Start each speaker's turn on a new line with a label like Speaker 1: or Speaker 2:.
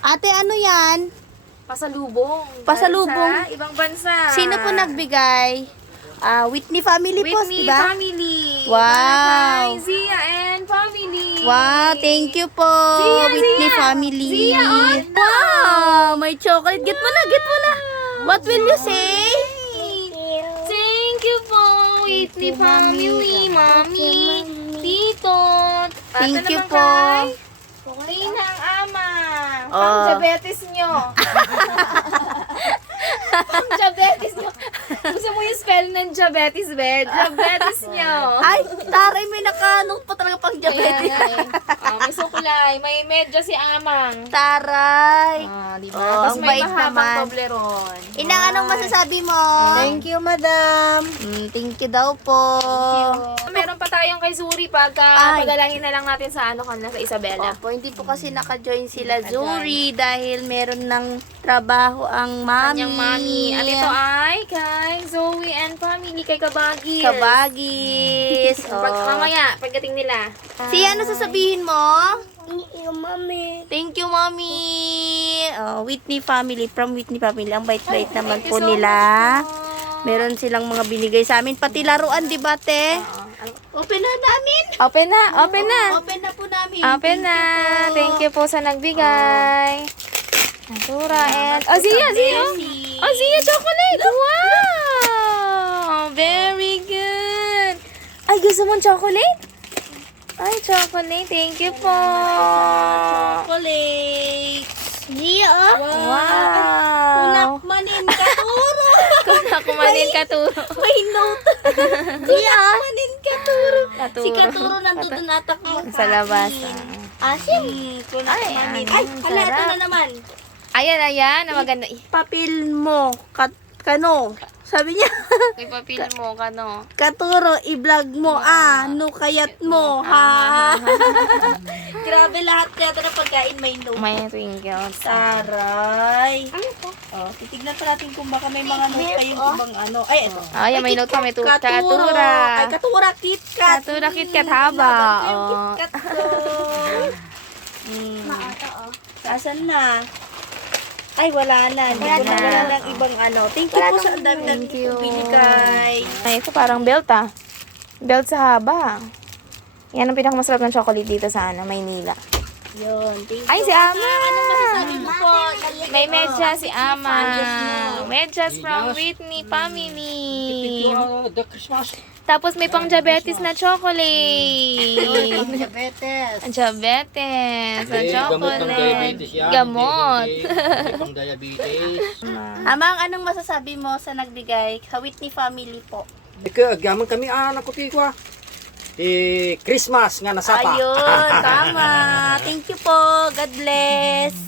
Speaker 1: Ate, ano yan?
Speaker 2: Pasalubong.
Speaker 1: Pasalubong.
Speaker 2: Sa ibang bansa.
Speaker 1: Sino po nagbigay? Whitney family po,
Speaker 2: Whitney
Speaker 1: diba?
Speaker 2: family.
Speaker 1: Wow.
Speaker 2: Bye, Zia and family.
Speaker 1: Wow, thank you po,
Speaker 2: Zia,
Speaker 1: Whitney
Speaker 2: Zia.
Speaker 1: family.
Speaker 2: Zia, oh,
Speaker 1: Wow, may chocolate. Get mo na, get mo na. What will you say?
Speaker 2: Thank you po, Whitney family, mami, tito.
Speaker 1: Thank you
Speaker 2: naman
Speaker 1: po.
Speaker 2: kay Ninang Ama.
Speaker 1: Oh.
Speaker 2: Pang-diabetes nyo. Pang-diabetes nyo. Gusto mo yung spell ng diabetes, bed? Diabetes nyo.
Speaker 1: Ay, taray, may nakanote pa talaga pang diabetes.
Speaker 2: May sukulay. May medyo si Amang.
Speaker 1: Taray.
Speaker 2: Diba?
Speaker 1: Oh,
Speaker 2: Tapos
Speaker 1: ang
Speaker 2: may
Speaker 1: bait
Speaker 2: mahabang
Speaker 1: naman.
Speaker 2: Toblerone.
Speaker 1: Inang, anong masasabi mo?
Speaker 3: Thank you, madam.
Speaker 1: Thank you daw po.
Speaker 2: Meron pa tayong kay Zuri pagka
Speaker 1: Ay.
Speaker 2: pagalangin na lang natin sa kanila sa Isabela.
Speaker 1: Opo, hindi po kasi naka-join sila Zuri dahil meron ng trabaho ang mami.
Speaker 2: Kanyang mami. At ito ay kay Zoe and family, kay Kabagis.
Speaker 1: Kabagis.
Speaker 2: Mamaya, pagdating nila.
Speaker 1: Si ano sasabihin mo?
Speaker 3: Yung mami.
Speaker 1: Thank you, mommy. Whitney family, from Whitney family. Ang bait-bait naman
Speaker 2: Thank you
Speaker 1: po
Speaker 2: so
Speaker 1: nila.
Speaker 2: much po.
Speaker 1: Meron silang mga binigay sa amin. Pati laruan, di ba, te? Open na namin.
Speaker 2: Open na, open na.
Speaker 1: Open na po namin.
Speaker 2: Open na. Thank you po sa nagbigay. Natura and... Oh, Zia, Zia. Oh, Zia, chocolate. Wow! Very good. Ay, gusto mong chocolate? Ay, chocolate. Thank you po.
Speaker 1: Chocolate. Yeah.
Speaker 2: Wow.
Speaker 1: Kunak manin katuro.
Speaker 2: Kunak manin katuro.
Speaker 1: May note. Yeah. Manin katuro.
Speaker 2: Katuro.
Speaker 1: Si katuro nandun natakbo.
Speaker 2: Sa labas.
Speaker 1: Asim. Kunak
Speaker 2: Ay,
Speaker 1: manin.
Speaker 2: ay,
Speaker 1: Hala, ito
Speaker 2: sarap.
Speaker 1: na naman.
Speaker 2: Ayan, ayan. Ang maganda.
Speaker 1: Papel mo. Kano. Sabi niya.
Speaker 2: May papel mo, kano?
Speaker 1: Katuro, i-vlog mo. No kayat mo. Ha. Grabe lahat kaya na pagkain may note.
Speaker 2: May twinkles.
Speaker 1: Taray. Titignan pa natin kung baka may mga note kayong ibang ano. Ay, ito.
Speaker 2: Ayan, may note pa. May
Speaker 1: Katura.
Speaker 2: katura.
Speaker 1: Ay, katura, KitKat.
Speaker 2: Katura, KitKat, haba.
Speaker 1: Laban ko yung
Speaker 2: Oh.
Speaker 1: KitKat ko. Asan na? Ay, wala na. Hindi ko na wala ng ibang ano. Thank you po sa ang dami-dami
Speaker 2: Thank you.
Speaker 1: po binigay.
Speaker 2: Ay, ito parang belt ah. Belt sa haba. Yan ang pinakamasarap ng chocolate dito sa Maynila.
Speaker 1: Yun. Thank you.
Speaker 2: Ay, si Ama!
Speaker 1: Ano masasabi mo po?
Speaker 2: May medyas si Ama. Medyas from Whitney family.
Speaker 4: The Christmas.
Speaker 2: Tapos may pang diabetes na chocolate.
Speaker 3: Diabetes.
Speaker 2: Diabetes. Sa
Speaker 4: Gamot ng diabetes
Speaker 2: chocolate.
Speaker 4: yan.
Speaker 2: Gamot.
Speaker 4: Hindi pang diabetes.
Speaker 1: Amang, anong masasabi mo sa nagbigay? Sa Whitney family po.
Speaker 4: Gaman kami anak ko tikwa. Christmas nga nasapa.
Speaker 1: Ayun, tama. Thank you po. God bless.